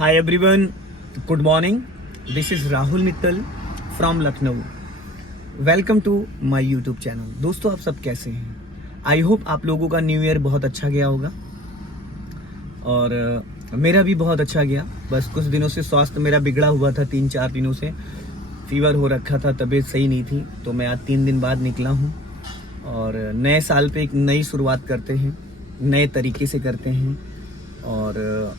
Hi everyone, good morning. This is Rahul Mittal from Lucknow. Welcome to my YouTube channel. दोस्तों, आप सब कैसे हैं? आई होप आप लोगों का न्यू ईयर बहुत अच्छा गया होगा और मेरा भी बहुत अच्छा गया। बस कुछ दिनों से स्वास्थ्य मेरा बिगड़ा हुआ था, 3-4 दिनों से फीवर हो रखा था, तबीयत सही नहीं थी। तो मैं आज 3 दिन बाद निकला हूँ और नए साल पे एक नई शुरुआत करते हैं, नए तरीके से करते हैं। और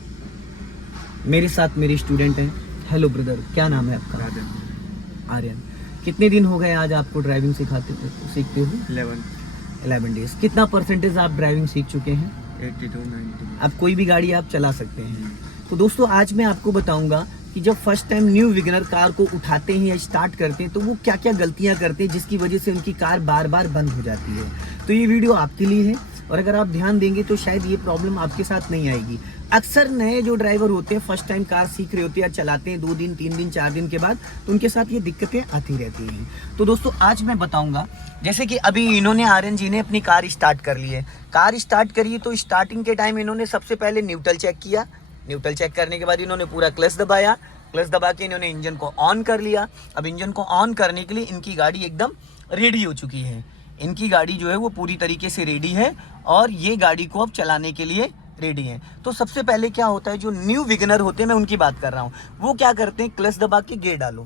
मेरे साथ मेरी स्टूडेंट हैं। हेलो ब्रदर, क्या नाम है आपका? आर्यन। कितने दिन हो गए आज आपको ड्राइविंग सीखते हुए? 11 डेज। कितना परसेंटेज आप ड्राइविंग सीख चुके हैं? 80-90। अब कोई भी गाड़ी आप चला सकते हैं। तो दोस्तों, आज मैं आपको बताऊंगा कि जब फर्स्ट टाइम न्यू विगनर कार को उठाते हैं या स्टार्ट करते हैं तो वो क्या क्या गलतियां करते हैं जिसकी वजह से उनकी कार बार बार बंद हो जाती है। तो ये वीडियो आपके लिए है और अगर आप ध्यान देंगे तो शायद ये प्रॉब्लम आपके साथ नहीं आएगी। अक्सर नए जो ड्राइवर होते हैं, फर्स्ट टाइम कार सीख रहे होते हैं या चलाते हैं 2 दिन 3 दिन 4 दिन के बाद, तो उनके साथ ये दिक्कतें आती रहती हैं। तो दोस्तों, आज मैं बताऊंगा, जैसे कि अभी इन्होंने आर्यन जी ने अपनी कार स्टार्ट कर ली है। कार स्टार्ट करी तो स्टार्टिंग के टाइम इन्होंने सबसे पहले न्यूट्रल चेक किया। न्यूट्रल चेक करने के बाद इन्होंने पूरा क्लच दबाया। क्लच दबा के इन्होंने इंजन को ऑन कर लिया। अब इंजन को ऑन करने के लिए इनकी गाड़ी एकदम रेडी हो चुकी है। इनकी गाड़ी जो है वो पूरी तरीके से रेडी है और ये गाड़ी को अब चलाने के लिए रेडी है। तो सबसे पहले क्या होता है, जो न्यू विगनर होते हैं, मैं उनकी बात कर रहा हूँ, वो क्या करते हैं, क्लच दबा के गियर डालो,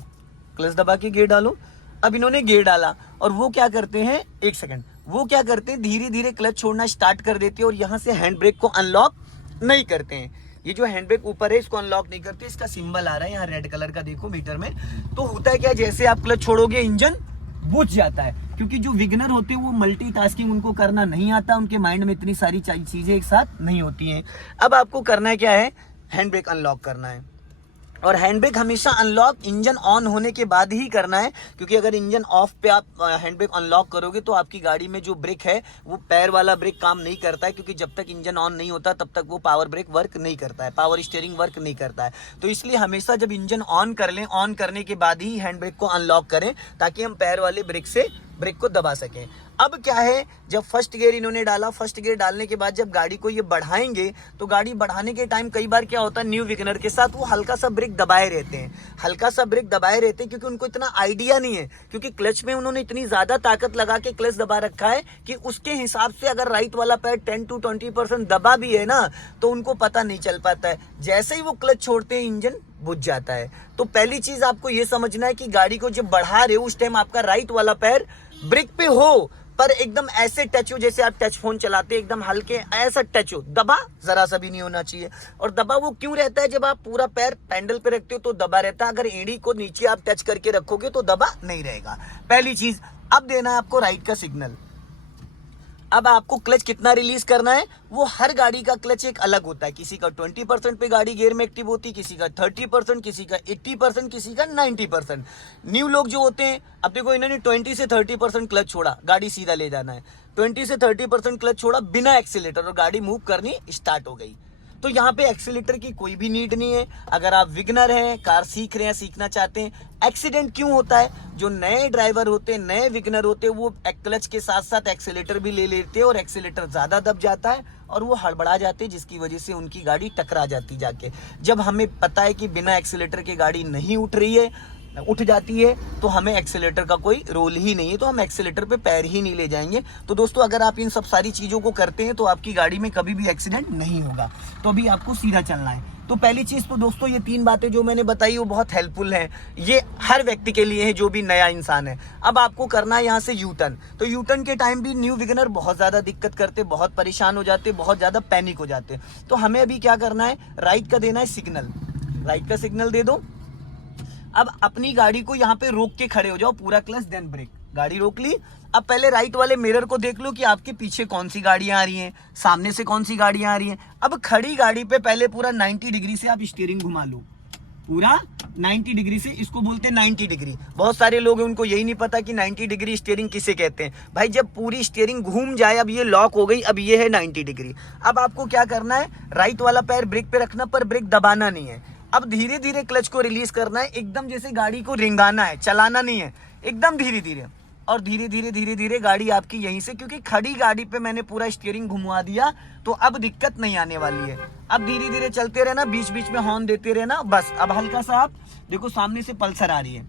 क्लच दबा के गियर डालो। अब इन्होंने गियर डाला और वो क्या करते हैं, एक सेकंड, वो क्या करते हैं, धीरे धीरे क्लच छोड़ना स्टार्ट कर देते हैं और यहाँ से हैंड ब्रेक को अनलॉक नहीं करते हैं। ये जो हैंड ब्रेक ऊपर है इसको अनलॉक नहीं करते। इसका सिंबल आ रहा है यहाँ रेड कलर का, देखो मीटर में। तो होता है क्या, जैसे आप क्लच छोड़ोगे इंजन बुझ जाता है, क्योंकि जो विगनर होते हैं वो मल्टीटास्किंग उनको करना नहीं आता, उनके माइंड में इतनी सारी चीजें एक साथ नहीं होती हैं। अब आपको करना है क्या है, हैंड ब्रेक अनलॉक करना है और हैंड ब्रेक हमेशा अनलॉक इंजन ऑन होने के बाद ही करना है, क्योंकि अगर इंजन ऑफ पे आप हैंड ब्रेक अनलॉक करोगे तो आपकी गाड़ी में जो ब्रेक है वो पैर वाला ब्रेक काम नहीं करता है, क्योंकि जब तक इंजन ऑन नहीं होता तब तक वो पावर ब्रेक वर्क नहीं करता है, पावर स्टीयरिंग वर्क नहीं करता है। तो इसलिए हमेशा जब इंजन ऑन कर लें, ऑन करने के बाद ही हैंड ब्रेक को अनलॉक करें, ताकि हम पैर वाले ब्रेक से ब्रेक को दबा सकें। अब क्या है, जब फर्स्ट गियर इन्होंने डाला, फर्स्ट गियर डालने के बाद जब गाड़ी को ये बढ़ाएंगे तो गाड़ी बढ़ाने के टाइम कई बार क्या होता है, न्यू विगनर के साथ वो हल्का सा ब्रेक दबाए रहते हैं, हल्का सा ब्रेक दबाए रहते हैं, क्योंकि उनको इतना आइडिया नहीं है, क्योंकि क्लच में उन्होंने इतनी ज्यादा ताकत लगा के क्लच दबा रखा है कि उसके हिसाब से अगर राइट वाला पैर 10-20% दबा भी है ना तो उनको पता नहीं चल पाता है। जैसे ही वो क्लच छोड़ते हैं इंजन बुझ जाता है। तो पहली चीज आपको ये समझना है कि गाड़ी को जब बढ़ा रहे हो उस टाइम आपका राइट वाला पैर ब्रेक पे हो, पर एकदम ऐसे टच हो जैसे आप टच फोन चलाते हैं, एकदम हल्के ऐसा टच हो, दबा जरा सा भी नहीं होना चाहिए। और दबा वो क्यों रहता है, जब आप पूरा पैर पैडल पे रखते हो तो दबा रहता है, अगर एड़ी को नीचे आप टच करके रखोगे तो दबा नहीं रहेगा। पहली चीज। अब देना है आपको राइट का सिग्नल। अब आपको क्लच कितना रिलीज करना है, वो हर गाड़ी का क्लच एक अलग होता है। किसी का 20% पे गाड़ी गियर में एक्टिव होती है, किसी का 30%, किसी का 80%, किसी का 90%। न्यू लोग जो होते हैं, अब देखो इन्होंने 20 से 30% क्लच छोड़ा, गाड़ी सीधा ले जाना है, 20 से 30% क्लच छोड़ा बिना एक्सीलेटर और गाड़ी मूव करनी स्टार्ट हो गई। तो यहाँ पे एक्सीलेटर की कोई भी नीड नहीं है। अगर आप विगनर हैं, कार सीख रहे हैं, सीखना चाहते हैं, एक्सीडेंट क्यों होता है, जो नए ड्राइवर होते हैं, नए विगनर होते हैं, वो क्लच के साथ साथ एक्सीलेटर भी ले लेते हैं और एक्सीलेटर ज्यादा दब जाता है और वो हड़बड़ा जाते हैं, जिसकी वजह से उनकी गाड़ी टकरा जाती जाके। जब हमें पता है कि बिना एक्सीलेटर के गाड़ी नहीं उठ रही है, उठ जाती है, तो हमें एक्सीलेटर का कोई रोल ही नहीं है, तो हम एक्सीलेटर पे पैर ही नहीं ले जाएंगे। तो दोस्तों, अगर आप इन सब सारी चीजों को करते हैं तो आपकी गाड़ी में कभी भी एक्सीडेंट नहीं होगा। तो अभी आपको सीधा चलना है। तो पहली चीज तो दोस्तों, ये 3 बातें जो मैंने बताई वो बहुत हेल्पफुल हैं, ये हर व्यक्ति के लिए है जो भी नया इंसान है। अब आपको करना है यहाँ से यू टर्न। तो यू टर्न के टाइम भी न्यू विगनर बहुत ज्यादा दिक्कत करते, बहुत परेशान हो जाते, बहुत ज्यादा पैनिक हो जाते। तो हमें अभी क्या करना है, राइट का देना है सिग्नल, राइट का सिग्नल दे दो। अब अपनी गाड़ी को यहाँ पे रोक के खड़े हो जाओ, पूरा क्लच देन ब्रेक, गाड़ी रोक ली। अब पहले राइट वाले मिरर को देख लो कि आपके पीछे कौन सी गाड़ियां आ रही हैं, सामने से कौन सी गाड़ियां आ रही हैं। अब खड़ी गाड़ी पे पहले पूरा 90 डिग्री से आप स्टीयरिंग घुमा लो, पूरा 90 डिग्री से, इसको बोलते हैं 90 डिग्री। बहुत सारे लोग हैं उनको यही नहीं पता कि 90 डिग्री स्टीयरिंग किसे कहते हैं। भाई जब पूरी स्टीयरिंग घूम जाए, अब ये लॉक हो गई, अब ये है 90 डिग्री। अब आपको क्या करना है, राइट वाला पैर ब्रेक पे रखना, पर ब्रेक दबाना नहीं है। अब धीरे धीरे क्लच को रिलीज करना है, एकदम जैसे गाड़ी को रिंगाना है, चलाना नहीं है, एकदम धीरे धीरे। और धीरे धीरे धीरे धीरे गाड़ी आपकी यहीं से, क्योंकि खड़ी गाड़ी पे मैंने पूरा स्टीयरिंग घुमा दिया तो अब दिक्कत नहीं आने वाली है। अब धीरे धीरे चलते रहना, बीच बीच में हॉर्न देते रहना, बस। अब हल्का सा आप देखो सामने से पल्सर आ रही है,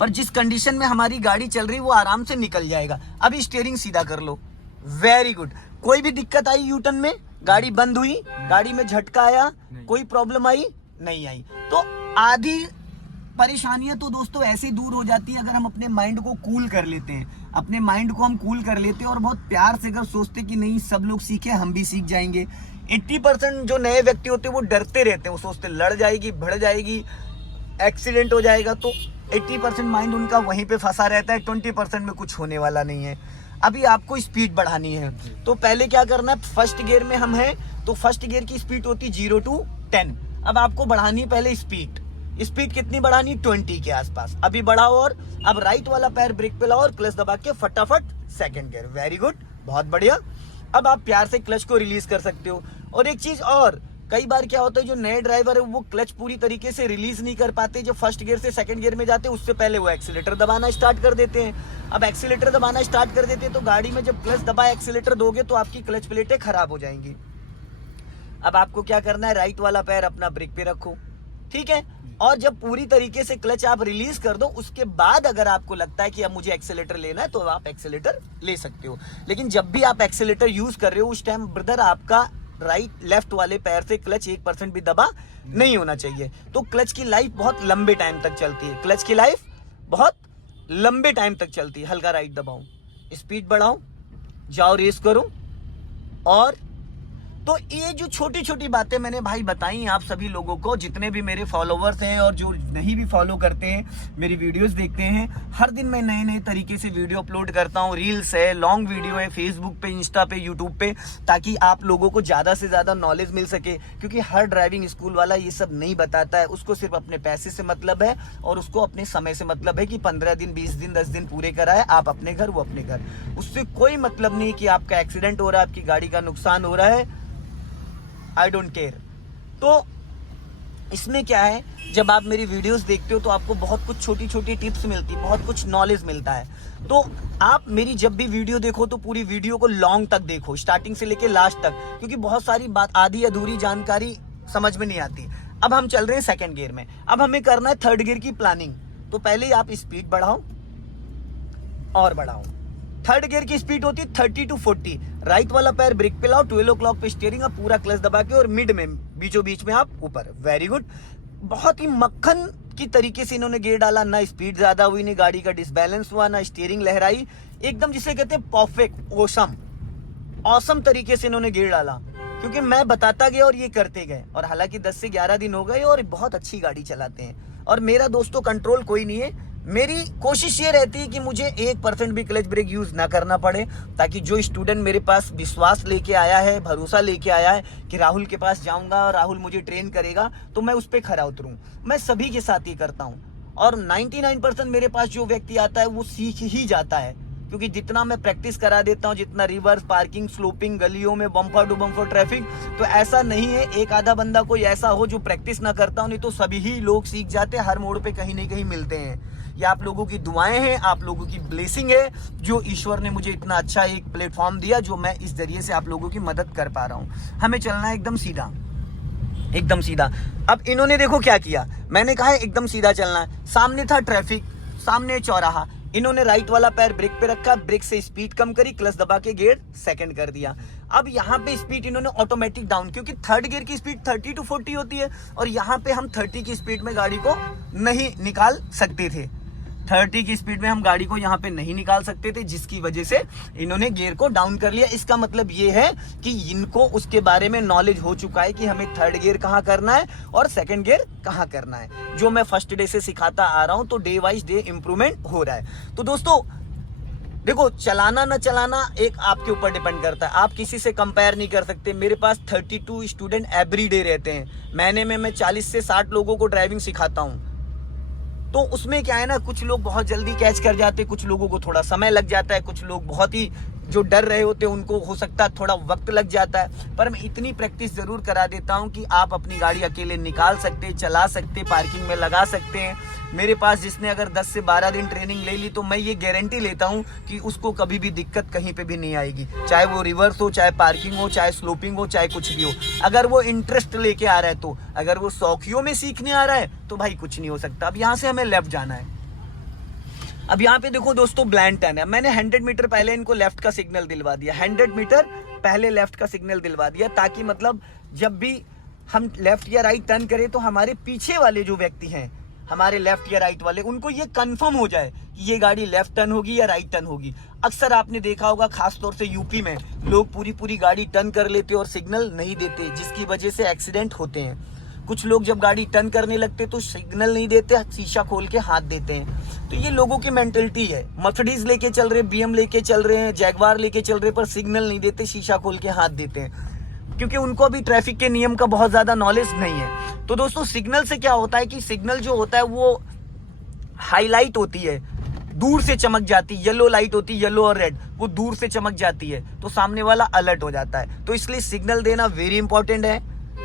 पर जिस कंडीशन में हमारी गाड़ी चल रही है वो आराम से निकल जाएगा। अभी स्टीयरिंग सीधा कर लो, वेरी गुड। कोई भी दिक्कत आई यू टर्न में, गाड़ी बंद हुई, गाड़ी में झटका आया, कोई प्रॉब्लम आई नहीं आई, तो आधी परेशानियां तो दोस्तों ऐसे दूर हो जाती है अगर हम अपने माइंड को कूल कर लेते हैं। अपने माइंड को हम कूल कर लेते हैं और बहुत प्यार से अगर सोचते कि नहीं सब लोग सीखे, हम भी सीख जाएंगे। 80% जो नए व्यक्ति होते हैं वो डरते रहते हैं, वो सोचते लड़ जाएगी, बढ़ जाएगी, एक्सीडेंट हो जाएगा, तो 80% माइंड उनका वहीं पे फंसा रहता है, 20% में कुछ होने वाला नहीं है। अभी आपको स्पीड बढ़ानी है तो पहले क्या करना है, फर्स्ट गियर में हम हैं तो फर्स्ट गियर की स्पीड होती है 0 to 10। अब आपको बढ़ानी है पहले स्पीड कितनी बढ़ानी, 20 के आसपास। अभी बढ़ाओ और अब राइट वाला पैर ब्रेक पे लाओ और क्लच दबा के फटाफट सेकंड गियर, वेरी गुड, बहुत बढ़िया। अब आप प्यार से क्लच को रिलीज कर सकते हो। और एक चीज और, कई बार क्या होता है जो नए ड्राइवर है वो क्लच पूरी तरीके से रिलीज नहीं कर पाते, जो फर्स्ट गियर से सेकंड गियर में जाते हैं उससे पहले वो एक्सीलेटर दबाना स्टार्ट कर देते हैं। अब एक्सीलेटर दबाना स्टार्ट कर देते हैं तो गाड़ी में जब क्लच दबा एक्सीलेटर दोगे तो आपकी क्लच प्लेटें खराब हो जाएंगी। अब आपको क्या करना है, राइट वाला पैर अपना ब्रेक पे रखो, ठीक है, और जब पूरी तरीके से क्लच आप रिलीज कर दो उसके बाद अगर आपको लगता है कि अब मुझे एक्सीलेटर लेना है तो आप एक्सीलेटर ले सकते हो। लेकिन जब भी आप एक्सीलेटर यूज कर रहे हो उस टाइम ब्रदर आपका राइट लेफ्ट वाले पैर से क्लच 1% भी दबा नहीं होना चाहिए। तो क्लच की लाइफ बहुत लंबे टाइम तक चलती है, क्लच की लाइफ बहुत लंबे टाइम तक चलती है। हल्का राइट दबाओ, स्पीड बढ़ाओ, जाओ रेस करो। और तो ये जो छोटी छोटी बातें मैंने भाई बताई आप सभी लोगों को, जितने भी मेरे फॉलोवर्स हैं और जो नहीं भी फॉलो करते हैं, मेरी वीडियोस देखते हैं, हर दिन मैं नए नए तरीके से वीडियो अपलोड करता हूँ। रील्स है, लॉन्ग वीडियो है, फेसबुक पे, इंस्टा पे, यूट्यूब पे, ताकि आप लोगों को ज़्यादा से ज़्यादा नॉलेज मिल सके। क्योंकि हर ड्राइविंग स्कूल वाला ये सब नहीं बताता है, उसको सिर्फ अपने पैसे से मतलब है और उसको अपने समय से मतलब है कि 15 दिन, 20 दिन, 10 दिन पूरे कराए, आप अपने घर, वो अपने घर। उससे कोई मतलब नहीं कि आपका एक्सीडेंट हो रहा है, आपकी गाड़ी का नुकसान हो रहा है, आई डोंट केयर। तो इसमें क्या है, जब आप मेरी वीडियोस देखते हो तो आपको बहुत कुछ छोटी छोटी टिप्स मिलती है, बहुत कुछ नॉलेज मिलता है। तो आप मेरी जब भी वीडियो देखो तो पूरी वीडियो को लॉन्ग तक देखो, स्टार्टिंग से लेके लास्ट तक, क्योंकि बहुत सारी बात आधी अधूरी जानकारी समझ में नहीं आती। अब हम चल रहे हैं सेकंड गियर में, अब हमें करना है थर्ड गियर की प्लानिंग। तो पहले ही आप स्पीड बढ़ाओ और बढ़ाओ। थर्ड गियर की स्पीड होती है 30 to 40। राइट वाला पैर ब्रेक पे लाओ, 12 o'clock पे स्टीयरिंग, अब पूरा क्लच दबा के और मिड में, बीचों बीच में आप ऊपर, वेरी गुड। बहुत ही मक्खन की तरीके से इन्होंने गियर डाला, ना स्पीड ज्यादा हुई, ना गाड़ी का डिसबैलेंस हुआ, ना स्टीयरिंग लहराई, एकदम जिसे कहते हैं परफेक्ट, ऑसम तरीके से इन्होंने गियर डाला। क्योंकि मैं बताता गया और ये करते गए, और हालांकि 10 से 11 दिन हो गए और बहुत अच्छी गाड़ी चलाते हैं। और मेरा दोस्तों कंट्रोल कोई नहीं है, मेरी कोशिश ये रहती है कि मुझे 1% भी क्लच ब्रेक यूज ना करना पड़े, ताकि जो स्टूडेंट मेरे पास विश्वास लेके आया है, भरोसा लेके आया है कि राहुल के पास जाऊंगा और राहुल मुझे ट्रेन करेगा, तो मैं उस पर खरा उतरूं। मैं सभी के साथ ही करता हूं और 99% मेरे पास जो व्यक्ति आता है वो सीख ही जाता है। क्योंकि जितना मैं प्रैक्टिस करा देता हूँ, जितना रिवर्स, पार्किंग, स्लोपिंग, गलियों में बम्पर टू बम्पर ट्रैफिक, तो ऐसा नहीं है एक आधा बंदा कोई ऐसा हो जो प्रैक्टिस ना करता हो, नहीं तो सभी ही लोग सीख जाते हैं। हर मोड़ पे कहीं ना कहीं मिलते हैं। ये आप लोगों की दुआएं हैं, आप लोगों की ब्लेसिंग है, जो ईश्वर ने मुझे इतना अच्छा एक प्लेटफॉर्म दिया, जो मैं इस जरिए से आप लोगों की मदद कर पा रहा हूँ। हमें चलना है एकदम सीधा, एकदम सीधा। अब इन्होंने देखो क्या किया, मैंने कहा है एकदम सीधा चलना है, सामने था ट्रैफिक, सामने चौराहा, इन्होंने राइट वाला पैर ब्रेक पे रखा, ब्रेक से स्पीड कम करी, क्लच दबा के गियर सेकंड कर दिया। अब यहाँ पे स्पीड इन्होंने ऑटोमेटिक डाउन, क्योंकि थर्ड गियर की स्पीड 30 to 40 होती है और यहाँ पे हम 30 की स्पीड में गाड़ी को नहीं निकाल सकते थे। 30 की स्पीड में हम गाड़ी को यहाँ पे नहीं निकाल सकते थे, जिसकी वजह से इन्होंने गियर को डाउन कर लिया। इसका मतलब ये है कि इनको उसके बारे में नॉलेज हो चुका है कि हमें थर्ड गियर कहाँ करना है और सेकंड गियर कहाँ करना है, जो मैं फर्स्ट डे से सिखाता आ रहा हूँ। तो डे वाइज डे इंप्रूवमेंट हो रहा है। तो दोस्तों देखो, चलाना ना चलाना एक आपके ऊपर डिपेंड करता है, आप किसी से कंपेयर नहीं कर सकते। मेरे पास 32 स्टूडेंट एवरी डे रहते हैं, महीने में मैं 40 से 60 लोगों को ड्राइविंग सिखाता हूँ। तो उसमें क्या है ना, कुछ लोग बहुत जल्दी कैच कर जाते हैं, कुछ लोगों को थोड़ा समय लग जाता है, कुछ लोग बहुत ही जो डर रहे होते हैं उनको हो सकता है थोड़ा वक्त लग जाता है, पर मैं इतनी प्रैक्टिस जरूर करा देता हूं कि आप अपनी गाड़ी अकेले निकाल सकते, चला सकते, पार्किंग में लगा सकते हैं। मेरे पास जिसने अगर 10 से 12 दिन ट्रेनिंग ले ली तो मैं ये गारंटी लेता हूं कि उसको कभी भी दिक्कत कहीं पे भी नहीं आएगी, चाहे वो रिवर्स हो, चाहे पार्किंग हो, चाहे स्लोपिंग हो, चाहे कुछ भी हो। अगर वो इंटरेस्ट लेके आ रहा है तो, अगर वो शौकियों में सीखने आ रहा है तो भाई कुछ नहीं हो सकता। अब यहाँ से हमें लेफ्ट जाना है। अब यहाँ पे देखो दोस्तों ब्लाइंड टर्न है, मैंने 100 मीटर पहले इनको लेफ्ट का सिग्नल दिलवा दिया, 100 मीटर पहले लेफ्ट का सिग्नल दिलवा दिया, ताकि मतलब जब भी हम लेफ्ट या राइट टर्न करें तो हमारे पीछे वाले जो व्यक्ति हैं, हमारे लेफ्ट या राइट वाले, उनको ये कंफर्म हो जाए कि ये गाड़ी लेफ्ट टर्न होगी या राइट टर्न होगी। अक्सर आपने देखा होगा खासतौर से यूपी में लोग पूरी गाड़ी टर्न कर लेते और सिग्नल नहीं देते, जिसकी वजह से एक्सीडेंट होते हैं। कुछ लोग जब गाड़ी टर्न करने लगते तो सिग्नल नहीं देते, शीशा खोल के हाथ देते हैं। तो ये लोगों की मेंटलिटी है, मर्सिडीज लेके चल रहे, बीएम लेके चल रहे हैं, जैगवार लेके चल रहे, पर सिग्नल नहीं देते, शीशा खोल के हाथ देते हैं, क्योंकि उनको अभी ट्रैफिक के नियम का बहुत ज्यादा नॉलेज नहीं है। तो दोस्तों सिग्नल से क्या होता है कि सिग्नल जो होता है वो हाईलाइट होती है, दूर से चमक जाती है, येलो लाइट होती है, येलो और रेड, वो दूर से चमक जाती है तो सामने वाला अलर्ट हो जाता है। तो इसलिए सिग्नल देना वेरी इंपॉर्टेंट है।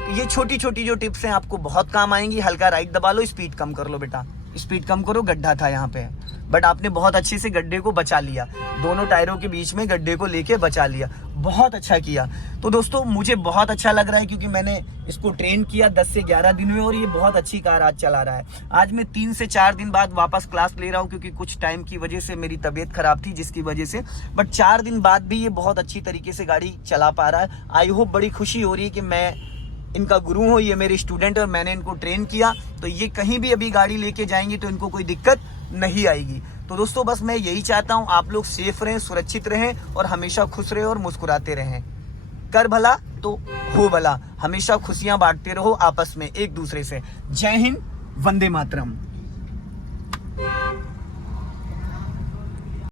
ये छोटी छोटी जो टिप्स हैं आपको बहुत काम आएंगी। हल्का राइट दबा लो, स्पीड कम कर लो बेटा, स्पीड कम करो, गड्ढा था यहाँ पे, बट आपने बहुत अच्छे से गड्ढे को बचा लिया, दोनों टायरों के बीच में गड्ढे को लेके बचा लिया, बहुत अच्छा किया। तो दोस्तों मुझे बहुत अच्छा लग रहा है क्योंकि मैंने इसको ट्रेन किया 10 से 11 दिन में और ये बहुत अच्छी कार आज चला रहा है। आज मैं 3 से 4 दिन बाद वापस क्लास ले रहा हूँ क्योंकि कुछ टाइम की वजह से मेरी तबीयत खराब थी, जिसकी वजह से, बट 4 दिन बाद भी ये बहुत अच्छी तरीके से गाड़ी चला पा रहा है। आई होप बड़ी खुशी हो रही है कि मैं इनका गुरु हूँ, ये मेरे स्टूडेंट और मैंने इनको ट्रेन किया, तो ये कहीं भी अभी गाड़ी लेके जाएंगे तो इनको कोई दिक्कत नहीं आएगी। तो दोस्तों बस मैं यही चाहता हूँ आप लोग सेफ रहें, सुरक्षित रहें और हमेशा खुश रहें और मुस्कुराते रहें। कर भला तो हो भला, हमेशा खुशियां बांटते रहो आपस में एक दूसरे से। जय हिंद, वंदे मातरम।